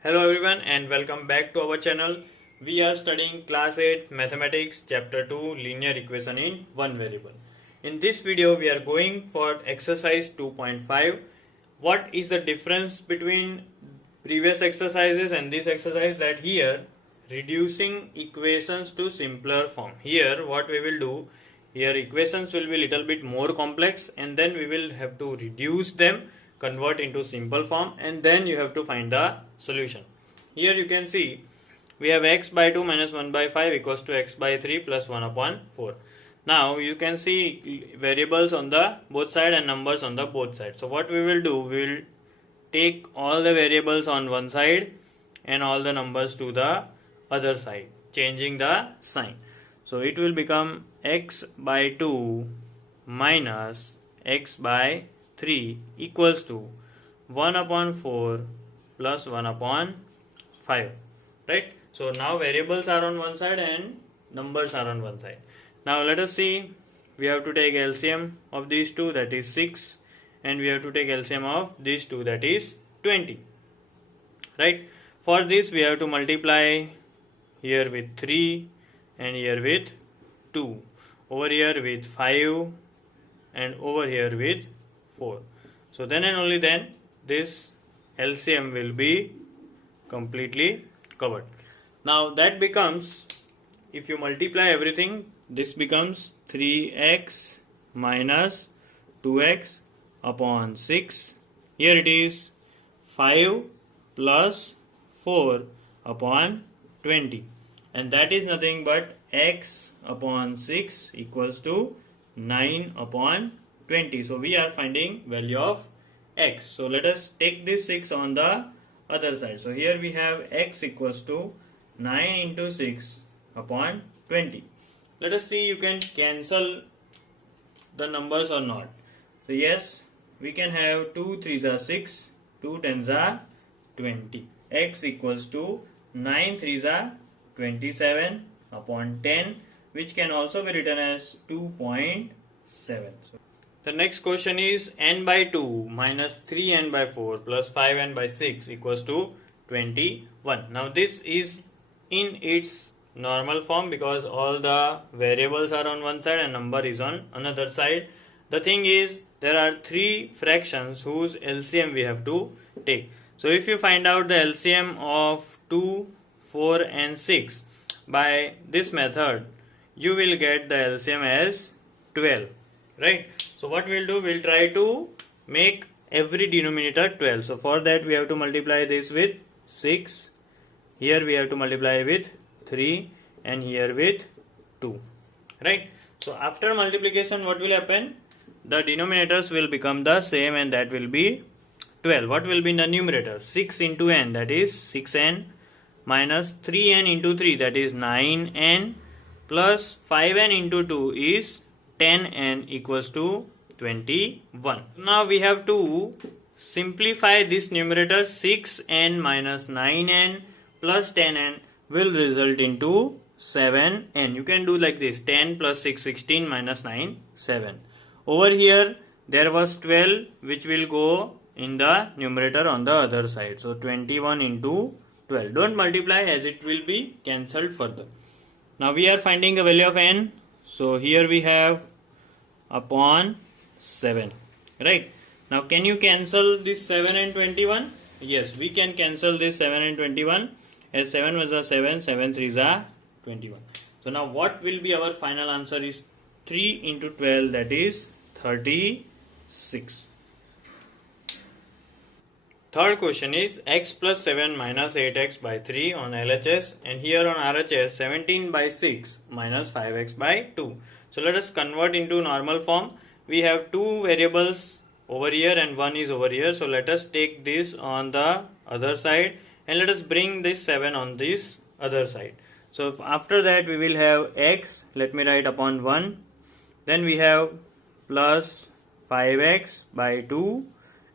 Hello everyone and welcome back to our channel. We are studying class 8 mathematics chapter 2 linear equation in one variable. In this video we are going for exercise 2.5. What is the difference between previous exercises and this exercise? That here reducing equations to simpler form. Here what we will do, here equations will be little bit more complex and then we will have to reduce them, convert into simple form, and then you have to find the solution. Here you can see we have x by 2 minus 1 by 5 equals to x by 3 plus 1 upon 4. Now you can see variables on the both side and numbers on the both sides. So what we will do, we will take all the variables on one side and all the numbers to the other side, changing the sign. So it will become x by 2 minus x by 3 equals to 1 upon 4 plus 1 upon 5. Right? So now variables are on one side and numbers are on one side. Now let us see, we have to take LCM of these two, that is 6, and we have to take LCM of these two, that is 20. Right? For this we have to multiply here with 3 and here with 2, over here with 5 and over here with 4. So then and only then this LCM will be completely covered. Now that becomes, if you multiply everything, this becomes 3x minus 2x upon 6. Here it is 5 plus 4 upon 20, and that is nothing but x upon 6 equals to 9 upon 20. So we are finding value of x. So let us take this 6 on the other side. So here we have x equals to 9 into 6 upon 20. Let us see you can cancel the numbers or not. So yes, we can have 2 3s are 6, 2 10s are 20. X equals to 9 3s are 27 upon 10, which can also be written as 2.7. So the next question is n by 2 minus 3n by 4 plus 5n by 6 equals to 21. Now this is in its normal form because all the variables are on one side and number is on another side. The thing is, there are three fractions whose LCM we have to take. So if you find out the LCM of 2, 4 and 6 by this method, you will get the LCM as 12. Right? So what we'll do, we'll try to make every denominator 12. So for that we have to multiply this with 6. Here we have to multiply with 3 and here with 2. Right? So after multiplication what will happen? The denominators will become the same and that will be 12. What will be in the numerator? 6 into n, that is 6n, minus 3n into 3, that is 9n, plus 5n into 2 is 10n equals to 21. Now we have to simplify this numerator. 6n minus 9n plus 10n will result into 7n. You can do like this, 10 plus 6 16 minus 9 7. Over here there was 12 which will go in the numerator on the other side. So 21 into 12. Don't multiply as it will be cancelled further. Now we are finding the value of n. So here we have upon 7. Right? Now can you cancel this 7 and 21? Yes, we can cancel this 7 and 21. As 7 was a 7, 7 3s are 21. So now what will be our final answer is 3 into 12, that is 36. Third question is x plus 7 minus 8x by 3 on LHS, and here on RHS 17 by 6 minus 5x by 2. So let us convert into normal form. We have two variables over here and one is over here. So let us take this on the other side and let us bring this 7 on this other side. So after that we will have x, let me write upon 1. Then we have plus 5x by 2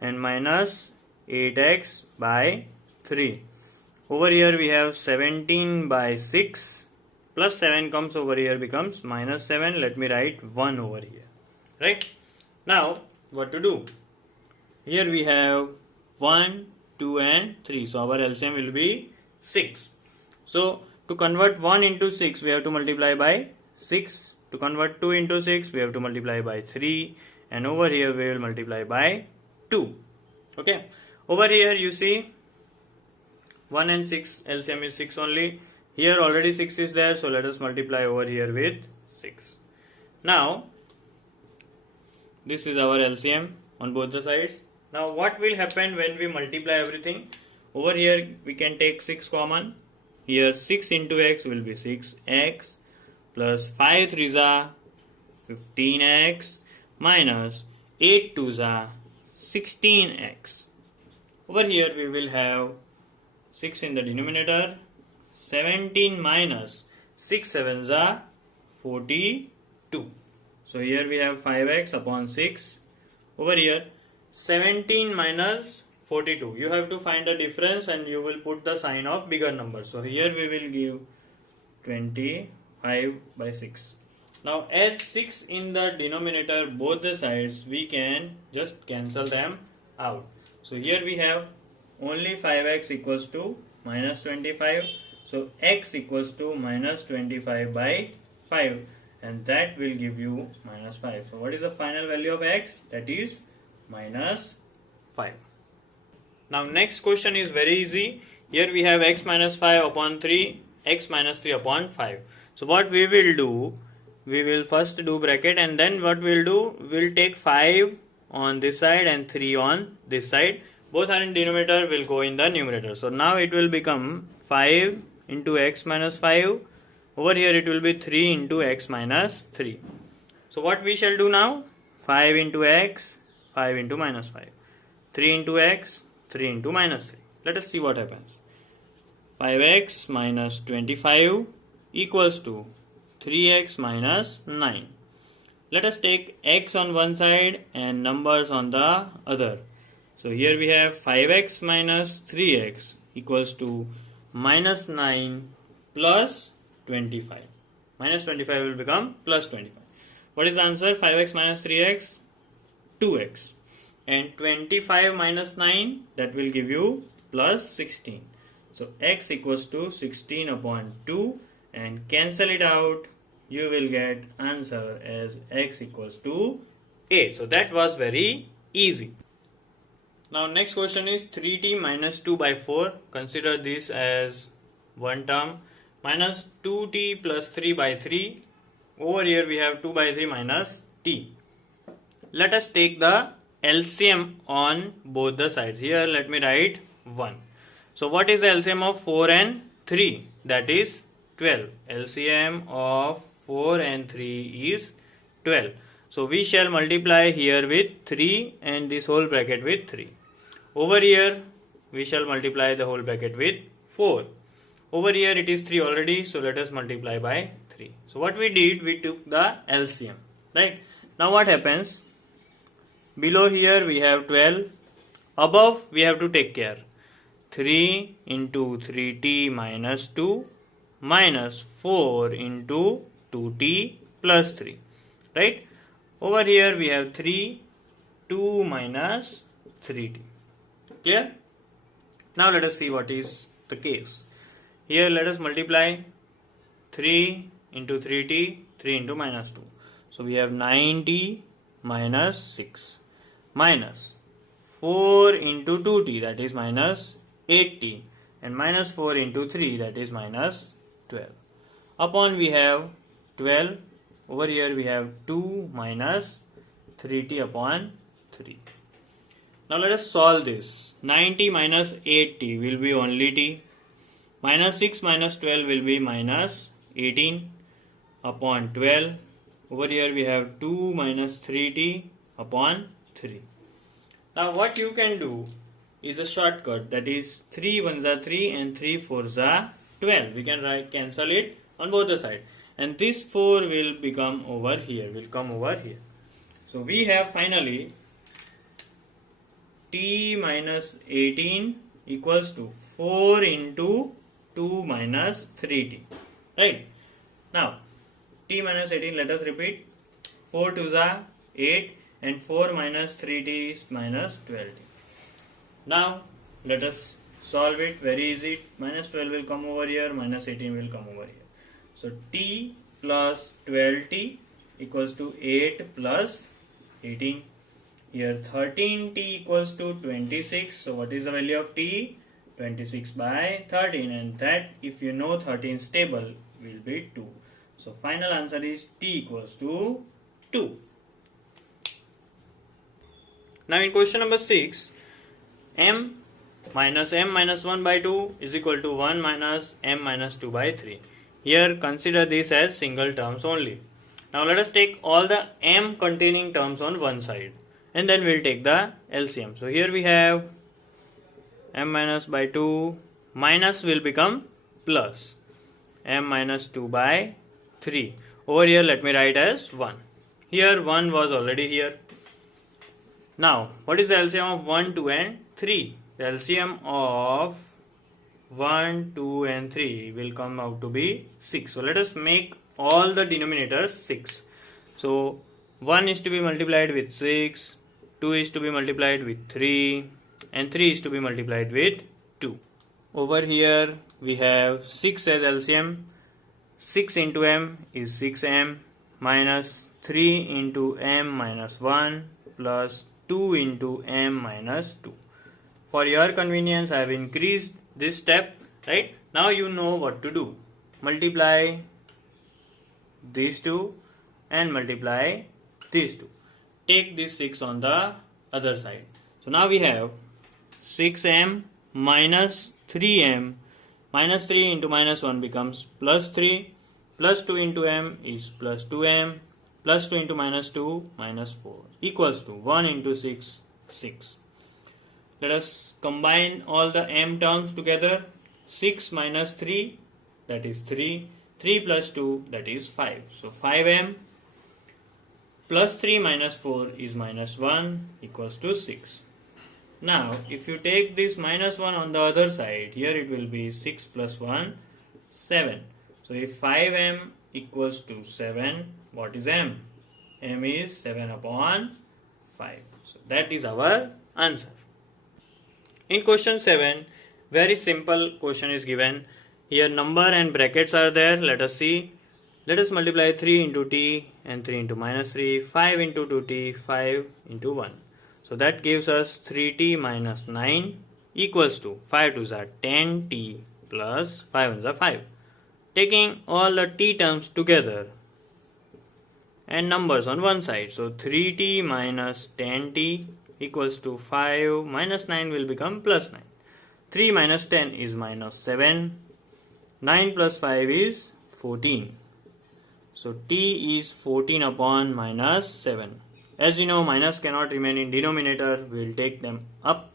and minus 8x by 3. Over here we have 17 by 6 plus 7 comes over here becomes minus 7. Let me write 1 over here. Right? Now what to do? Here we have 1, 2 and 3. So our LCM will be 6. So to convert 1 into 6 we have to multiply by 6. To convert 2 into 6 we have to multiply by 3, and over here we will multiply by 2. Okay, over here you see 1 and 6 LCM is 6 only. Here already 6 is there, so let us multiply over here with 6. Now this is our LCM on both the sides. Now what will happen when we multiply everything? Over here we can take 6 common. Here 6 into x will be 6x plus 5 3s are 15x minus 8 2s are 16x. Over here we will have 6 in the denominator. 17 minus 6 7s are 42. So here we have 5x upon 6. Over here 17 minus 42. You have to find the difference and you will put the sign of bigger number. So here we will give 25 by 6. Now as 6 in the denominator both the sides, we can just cancel them out. So here we have only 5x equals to minus 25. So x equals to minus 25 by 5, and that will give you minus 5. So what is the final value of x? That is minus 5. Now next question is very easy. Here we have x minus 5 upon 3, x minus 3 upon 5. So what we will do, we will first do bracket, and then what we will do, we will take 5 on this side and 3 on this side. Both are in denominator, will go in the numerator. So now it will become 5 into x minus 5. Over here it will be 3 into x minus 3. So what we shall do now? 5 into x, 5 into minus 5. 3 into x, 3 into minus 3. Let us see what happens. 5x minus 25 equals to 3x minus 9. Let us take x on one side and numbers on the other. So here we have 5x minus 3x equals to minus 9 plus 25. Minus 25 will become plus 25. What is the answer? 5x minus 3x? 2x. And 25 minus 9, that will give you plus 16. So x equals to 16 upon 2, and cancel it out. You will get answer as x equals to 8. So that was very easy. Now next question is 3t minus 2 by 4. Consider this as one term. Minus 2t plus 3 by 3. Over here we have 2 by 3 minus t. Let us take the LCM on both the sides. Here let me write 1. So what is the LCM of 4 and 3? That is 12. LCM of 4 and 3 is 12. So we shall multiply here with 3 and this whole bracket with 3. Over here we shall multiply the whole bracket with 4. Over here it is 3 already, so let us multiply by 3. So what we did, we took the LCM, right? Now what happens? Below here we have 12. Above we have to take care. 3 into 3t minus 2 minus 4 into 2t plus 3. Right? Over here we have 3, 2 minus 3t. Clear? Now let us see what is the case. Here let us multiply 3 into 3t, 3 into minus 2. So we have 9t minus 6 minus 4 into 2t, that is minus 8t, and minus 4 into 3, that is minus 12. Upon we have 12. Over here we have 2 minus 3t upon 3. Now let us solve this. 9t minus 8t will be only t. Minus 6 minus 12 will be minus 18 upon 12. Over here we have 2 minus 3t upon 3. Now what you can do is a shortcut, that is 3 1s are 3 and 3 4s are 12. We can cancel it on both the sides. And this 4 will become over here, will come over here. So we have finally t minus 18 equals to 4 into 2 minus 3t. Right? Now, t minus 18, let us repeat. 4 2s are 8 and 4 minus 3t is minus 12t. Now, Let us solve it. Very easy. Minus 12 will come over here, minus 18 will come over here. So t plus 12t equals to 8 plus 18. Here 13t equals to 26. So what is the value of t? 26 by 13, and that, if you know 13 stable, will be 2. So final answer is t equals to 2. Now in question number 6, m minus 1 by 2 is equal to 1 minus m minus 2 by 3. Here consider this as single terms only. Now let us take all the m containing terms on one side, and then we'll take the LCM. So here we have m minus by 2, minus will become plus, m minus 2 by 3. Over here let me write as 1. Here 1 was already here. Now what is the LCM of 1, 2 and 3? The LCM of 1, 2 and 3 will come out to be 6. So let us make all the denominators 6. So 1 is to be multiplied with 6, 2 is to be multiplied with 3, and 3 is to be multiplied with 2. Over here we have 6 as LCM. 6 into m is 6m minus 3 into m minus 1 plus 2 into m minus 2. For your convenience, I have increased this step, right? Now you know what to do. Multiply these two and multiply these two. Take this 6 on the other side. So now we have 6m minus 3m. Minus 3 into minus 1 becomes plus 3. Plus 2 into m is plus 2m. Plus 2 into minus 2 minus 4 equals to 1 into 6, 6. Let us combine all the m terms together. 6 minus 3, that is 3. 3 plus 2, that is 5. So 5m plus 3 minus 4 is minus 1 equals to 6. Now if you take this minus 1 on the other side, here it will be 6 plus 1, 7. So if 5m equals to 7, what is m? M is 7 upon 5. So that is our answer. In question 7, very simple question is given. Here number and brackets are there. Let us see. Let us multiply 3 into t and 3 into minus 3, 5 into 2t, 5 into 1. So that gives us 3t minus 9 equals to 5 2s are 10t plus 5 1s are 5. Taking all the t terms together and numbers on one side. So 3t minus 10t equals to 5 minus 9 will become plus 9. 3 minus 10 is minus 7. 9 plus 5 is 14. So t is 14 upon minus 7. As you know, minus cannot remain in denominator. We will take them up.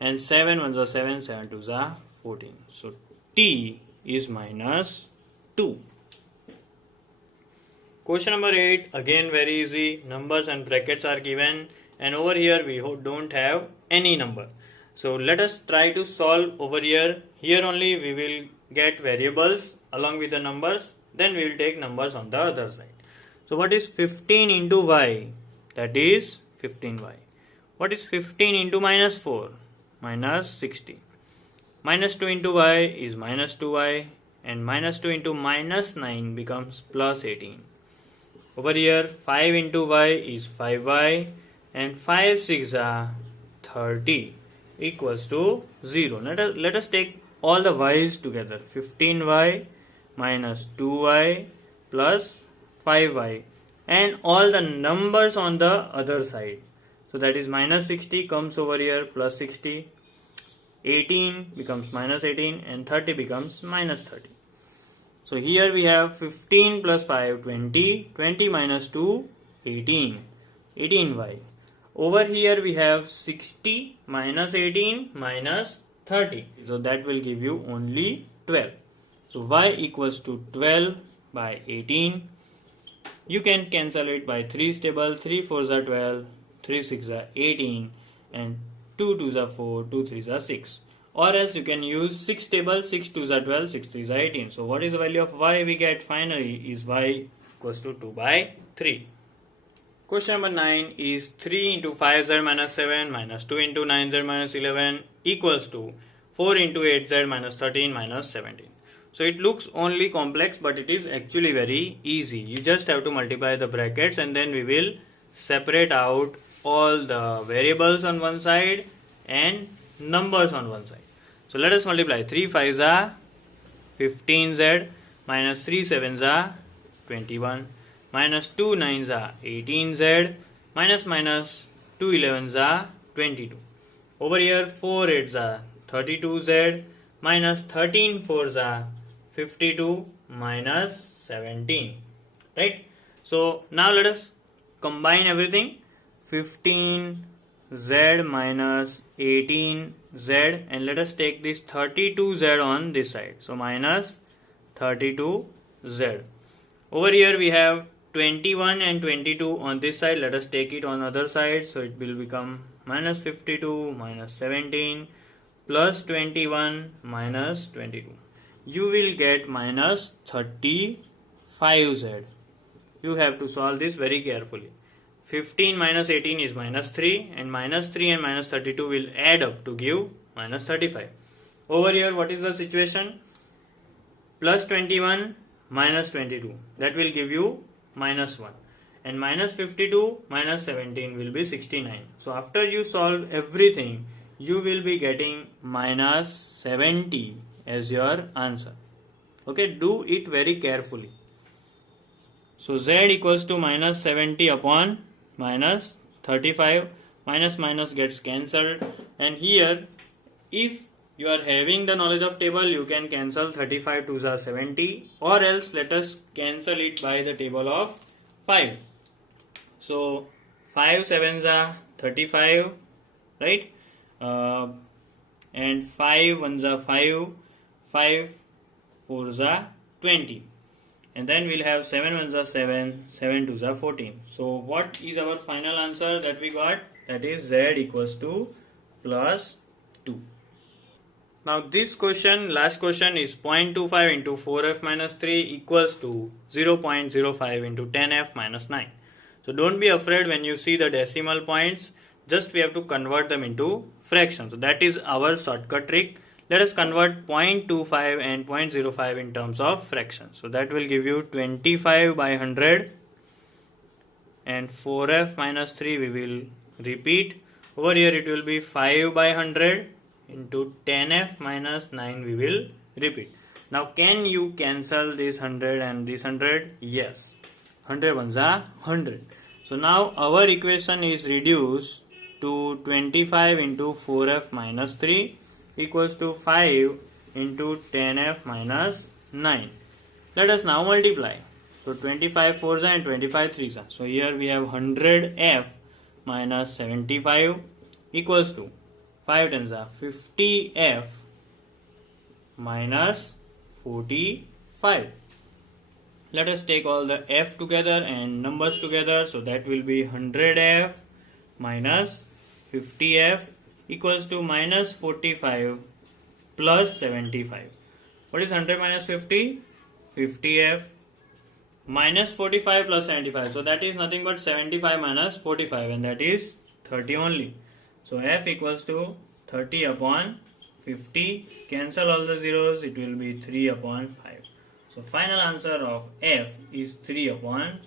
And 7 1s are 7, 7 2s are 14. So t is minus 2. Question number 8, again very easy. Numbers and brackets are given, and over here we don't have any number. So let us try to solve over here. Here only we will get variables along with the numbers, then we will take numbers on the other side. So what is 15 into y? That is 15y. What is 15 into minus 4? Minus 60. Minus 2 into y is minus 2y, and minus 2 into minus 9 becomes plus 18. Over here 5 into y is 5y, and 5 6 are 30 equals to 0. Let us take all the y's together. 15y minus 2y plus 5y, and all the numbers on the other side. So that is minus 60 comes over here, plus 60. 18 becomes minus 18, and 30 becomes minus 30. So here we have 15 plus 5, 20. 20 minus 2, 18. 18y. Over here we have 60 minus 18 minus 30. So that will give you only 12. So y equals to 12 by 18. You can cancel it by 3's table. 3 4s are 12, 3 6 are 18, and 2 2s are 4, 2 3s are 6. Or else you can use 6 table. 6 2s are 12, 6 3s are 18. So what is the value of y we get finally is y equals to 2 by 3. Question number 9 is 3 into 5z minus 7 minus 2 into 9z minus 11 equals to 4 into 8z minus 13 minus 17. So it looks only complex, but it is actually very easy. You just have to multiply the brackets and then we will separate out all the variables on one side and numbers on one side. So let us multiply. 3 5s are 15z minus 3 7s are 21 minus 2 9s are 18z minus 2 11s are 22. Over here 4 8s are 32z minus 13 4s are 52 minus 17. Right? So now let us combine everything. 15z minus 18z, and let us take this 32z on this side. So minus 32z. Over here we have 21 and 22 on this side. Let us take it on other side. So it will become minus 52 minus 17 plus 21 minus 22. You will get minus 35z. You have to solve this very carefully. 15 minus 18 is minus 3, and minus 3 and minus 32 will add up to give minus 35. Over here what is the situation? Plus 21 minus 22, that will give you minus 1, and minus 52 minus 17 will be 69. So after you solve everything, you will be getting minus 70 as your answer. Okay, do it very carefully. So z equals to minus 70 upon minus 35. Minus minus gets cancelled, and here if you are having the knowledge of table, you can cancel 35 2s are 70, or else let us cancel it by the table of 5. So 5 7s are 35, right? And 5 1s are 5, 5 4s are 20, and then we'll have 7 1s are 7, 7 2s are 14. So what is our final answer that we got? That is z equals to plus 2. Now this question, last question, is 0.25 into 4f minus 3 equals to 0.05 into 10f minus 9. So don't be afraid when you see the decimal points. Just we have to convert them into fractions. So that is our shortcut trick. Let us convert 0.25 and 0.05 in terms of fractions. So that will give you 25 by 100, and 4f minus 3 we will repeat. Over here it will be 5 by 100 into 10f minus 9 we will repeat. Now can you cancel this 100 and this 100? Yes. 100 ones are 100. So now our equation is reduced to 25 into 4f minus 3 equals to 5 into 10f minus 9. Let us now multiply. So 25 4s and 25 3s. So here we have 100f minus 75 equals to 5 10s are 50f minus 45. Let us take all the f together and numbers together. So that will be 100f minus 50f equals to minus 45 plus 75. What is 100 minus 50? 50f minus 45 plus 75. So that is nothing but 75 minus 45, and that is 30 only. So f equals to 30 upon 50. Cancel all the zeros. It will be 3 upon 5. So final answer of f is 3 upon